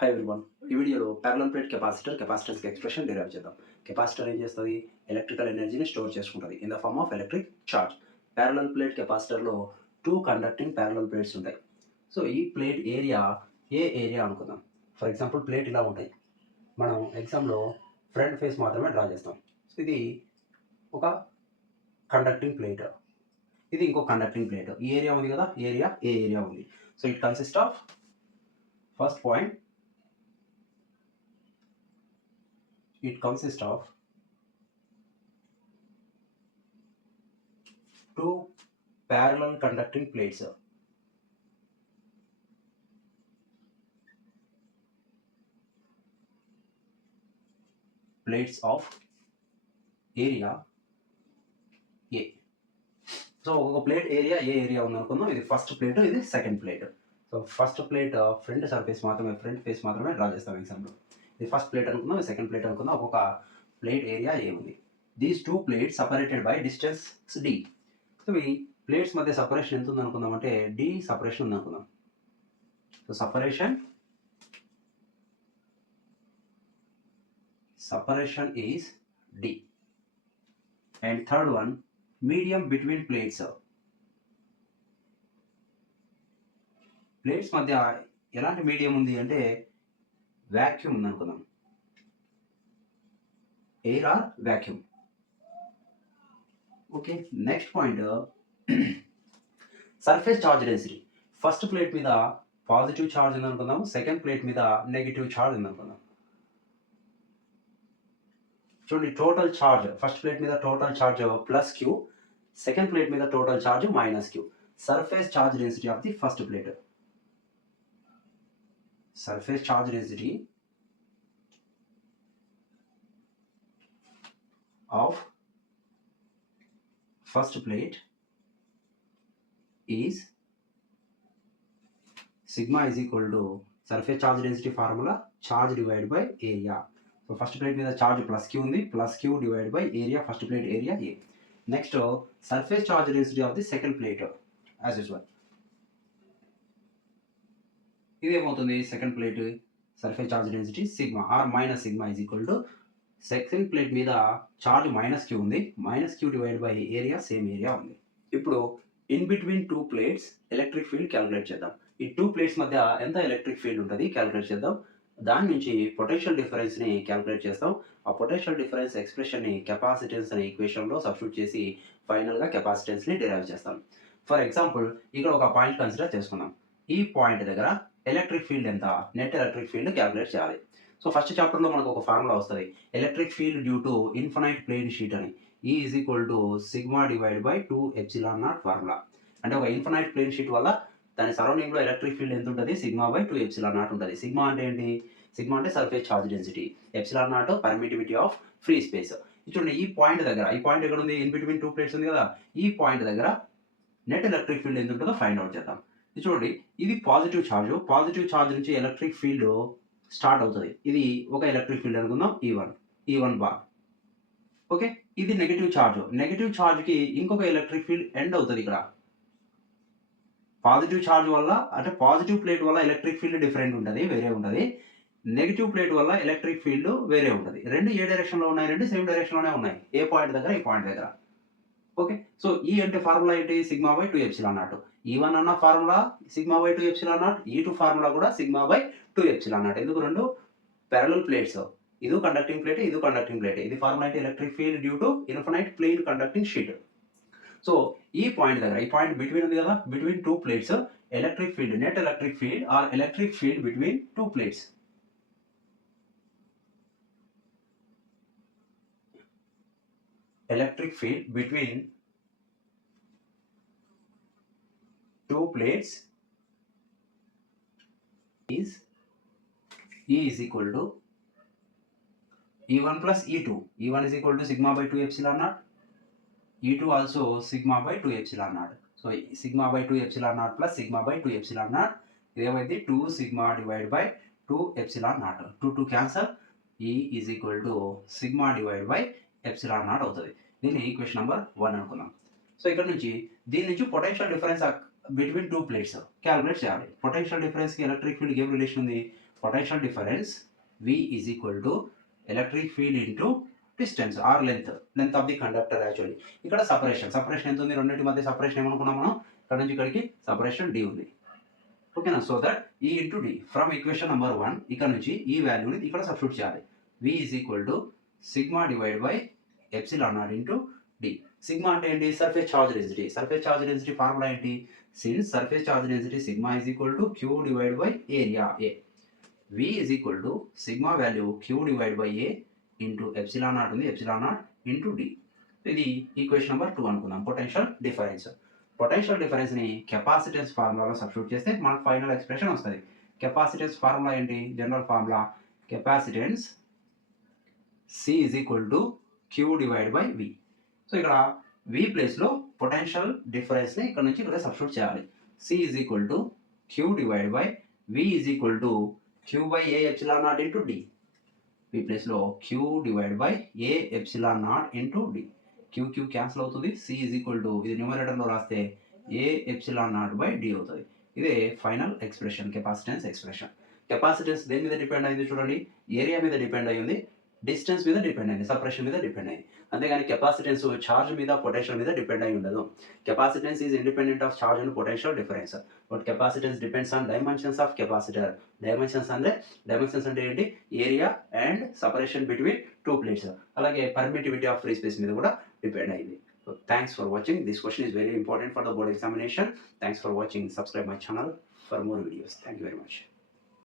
Hi everyone. ఈ వీడియోలో parallel plate కెపాసిటెన్స్‌కి ఎక్స్‌ప్రెషన్ డిరైవ్ చేద్దాం. కెపాసిటర్ ఏం చేస్తది? ఎలక్ట్రికల్ ఎనర్జీని స్టోర్ చేసుకుంటది in the form of electric charge. Parallel plate కెపాసిటర్‌లో 2 కండక్టింగ్ పారలల్ ప్లేట్స్ ఉంటాయి. సో, ఈ ప్లేట్ ఏరియా ఏరియా అనుకుందాం. ఫర్ ఎగ్జాంపుల్ ప్లేట్ ఇలా ఉంటాయి. మనం ఎగ్జామ్‌లో ఫ్రంట్ ఫేస్ మాత్రమే డ్రా చేస్తాం. సో, ఇది ఒక కండక్టింగ్ ప్లేట్. ఇది ఇంకో కండక్టింగ్ ప్లేట్. ఈ ఏరియా ఉంది కదా! ఏరియా ఉంది. So, it consist of first point it consists of two parallel conducting plates. Plates of area A. So ఒక ప్లేట్ ఏరియా ఉందనుకుందాం. ఇది ఫస్ట్ ప్లేట్, ఇది second plate. So first plate front face మాత్రమే draw చేస్తాం example. ఇది first plate అనుకుందాం, ఇది second plate అనుకుందాం. ఒక్కొక్క ప్లేట్ ఏరియా ఏ ఉంది. These two plates separated by distance d. So ఈ ప్లేట్స్ మధ్య సపరేషన్ ఎంత ఉంది అనుకుందాం అంటే d సపరేషన్ ఉంది అనుకుందాం. So separation is d. And third one, medium between plates. Plates మధ్య ఎలాంటి మీడియం ఉంది అంటే వాక్యూమ్ ఉంది అనుకుందాం. Air or vacuum. Okay, next point surface charge density. First plate మీద పాజిటివ్ చార్జ్ ఉంది అనుకుందాం, సెకండ్ ప్లేట్ మీద నెగిటివ్ చార్జ్ ఉంది అనుకుందాం. చూడండి, టోటల్ చార్జ్ ఫస్ట్ ప్లేట్ మీద total charge plus Q, second plate మీద total charge minus Q. Surface charge density of the first plate. Surface charge density of first plate is sigma is equal to surface charge density formula charge divided by area. So first plate మీద charge plus q ఉంది, plus q divided by area, first plate area A. Next surface charge density of the second plate as usual. ఇది ఏమవుతుంది? Second plate surface charge density sigma or minus sigma is equal to second plate మీద charge minus Q ఉంది, minus Q divide by area, same area ఉంది. ఇప్పుడు in between two plates electric field calculate చేద్దాం. ఈ two plates మధ్య ఎంత electric field ఉంటుంది calculate చేద్దాం. దాని నుంచి పొటెన్షియల్ డిఫరెన్స్ని క్యాలిక్యులేట్ చేస్తాం. ఆ పొటెన్షియల్ డిఫరెన్స్ ఎక్స్ప్రెషన్ని కెపాసిటెన్స్ అనే ఈక్వేషన్లో సబ్స్టిట్యూట్ చేసి ఫైనల్గా కెపాసిటెన్స్ని డిరైవ్ చేస్తాం. ఫర్ ఎగ్జాంపుల్ ఇక్కడ ఒక పాయింట్ కన్సిడర్ చేసుకుందాం. ఈ పాయింట్ దగ్గర ఎలక్ట్రిక్ ఫీల్డ్ ఎంత, నెట్ ఎలక్ట్రిక్ ఫీల్డ్ క్యాలిక్యులేట్ చేయాలి. సో ఫస్ట్ చాప్టర్లో మనకు ఒక ఫార్ములా వస్తుంది, electric field due to infinite plane sheet అని. E is equal to sigma divide by 2ε0 formula. అంటే ఒక ఇన్ఫినైట్ ప్లేన్ షీట్ వల్ల దాని సరౌండింగ్లో ఎలక్ట్రిక్ ఫీల్డ్ ఎంత ఉంటుంది? సిగ్మా బై 2ε0 ఉంటుంది. సిగ్మా అంటే ఏంటి? సిగ్మా అంటే surface charge density, ε0 permittivity of free space. చూడండి, ఈ పాయింట్ దగ్గర, ఈ పాయింట్ ఎక్కడ ఉంది? ఇన్ బిట్వీన్ టూ ప్లేట్స్ ఉంది కదా, ఈ పాయింట్ దగ్గర నెట్ ఎలక్ట్రిక్ ఫీల్డ్ ఎంత ఉంటుందో ఫైండ్ అవుట్ చేద్దాం. చూడండి, ఇది పాజిటివ్ ఛార్జ్ నుంచి ఎలక్ట్రిక్ ఫీల్డ్ స్టార్ట్ అవుతుంది. ఇది ఒక ఎలక్ట్రిక్ ఫీల్డ్ అనుకుందాం, E1 బార్. ఓకే, ఇది నెగిటివ్ ఛార్జ్కి ఇంకొక ఎలక్ట్రిక్ ఫీల్డ్ ఎండ్ అవుతుంది ఇక్కడ. పాజిటివ్ ఛార్జ్ వల్ల అంటే పాజిటివ్ ప్లేట్ వల్ల ఎలక్ట్రిక్ ఫీల్డ్ డిఫరెంట్ ఉంటుంది, వేరే ఉంటుంది. నెగిటివ్ ప్లేట్ వల్ల ఎలక్ట్రిక్ ఫీల్డ్ వేరే ఉంటుంది. రెండు ఏ డైరెక్షన్లో ఉన్నాయి? రెండు సేమ్ డైరెక్షన్లోనే ఉన్నాయి. ఏ పాయింట్ దగ్గర? ఈ పాయింట్ దగ్గర. ఓకే, సో ఈ అంటే ఫార్ములా ఏంటి? Sigma by 2ε0. E1 అన్న formula sigma by 2ε0, E2 formula కూడా సిగ్మా బై 2ε0. ఎందుకు? రెండు ప్యారలల్ ప్లేట్స్. ఇది కండక్టింగ్ ప్లేట్, ఇది కండక్టింగ్ ప్లేట్. ఇది ఫార్ములా ఏంటి? Electric field due to infinite plane conducting sheet. So ఈ పాయింట్ దగ్గర, ఈ పాయింట్ బిట్వీన్ ఉంది కదా, between two plates electric field, net electric field or electric field between two plates. Electric field between two plates is E is equal to E1 plus E2. E1 is equal to sigma by 2ε0. E2 also sigma by 2ε0. So sigma by 2ε0 plus sigma by 2ε0. ఇదేమైంది? 2 sigma divided by 2ε0. 2 cancel. E is equal to sigma divided by ε0 అవుతుంది. దీన్ని equation number 1 అనుకున్నాం. So ఇక్కడ నుంచి దీని నుంచి potential difference between two plates calculate చేయాలి. Potential డిఫరెన్స్కి electric ఫీల్డ్కి ఏం రిలేషన్ ఉంది? Potential difference V is equal to electric field into distance or length of the conductor. Actually ఇక్కడ సపరేషన్ ఎంత ఉంది, రెండింటి మధ్య సపరేషన్ ఏమనుకున్నాం మనం, ఇక్కడ నుంచి ఇక్కడికి సపరేషన్ D ఉంది. ఓకేనా? So that E into D from equation number 1 ఇక్కడ నుంచి ఈ వాల్యూని ఇక్కడ సబ్స్టిట్యూట్ చేయాలి. V is equal to sigma divide by epsilon naught into D. Sigma అంటే ఏంటి? Surface charge density. Surface charge density formula ఏంటి? Since surface charge density sigma is equal to Q divide by area A. V is equal to sigma value Q divide by A into epsilon naught ఉంది, epsilon naught into D. ఇది equation number 2 అనుకుందాం. Potential డిఫరెన్స్ని capacitance ఫార్ములాలో substitute చేస్తే మనకు final expression వస్తుంది. Capacitance formula ఏంటి? General formula capacitance C is equal to Q divide by V. So ఇక్కడ V ప్లేస్లో potential డిఫరెన్స్ని ఇక్కడ నుంచి ఇక్కడ సబ్స్టిట్యూట్ చేయాలి. C is equal to Q divide by V is equal to Q by A epsilon naught into D. V ప్లేస్లో Q divide by A epsilon naught into D. Q cancel అవుతుంది. C is equal to ఇది న్యూమరేటర్లో రాస్తే A epsilon naught by D అవుతుంది. ఇదే final expression, capacitance expression. Capacitance దేని మీద depend అయింది చూడండి, ఏరియా మీద డిపెండ్ అయ్యింది, డిస్టెన్స్ మీద డిపెండ్ అయింది, సపరేషన్ మీద డిపెండ్ అయింది. అంతేగాని కెపాసిటెన్స్ ఛార్జ్ మీద పొటెన్షియల్ మీద డిపెండ్ అయి ఉండదు. Capacitance is independent of charge and potential difference, but capacitance depends on dimensions of capacitor. Dimensions అంటే ఏంటి? Area and separation between two plates. అలాగే పర్మిటివిటీ ఆఫ్ ఫ్రీ స్పేస్ మీద కూడా డిపెండ్ అయింది. So thanks for watching. This question is very important for the board examination. Thanks for watching. Subscribe my channel for more videos. Thank you very much.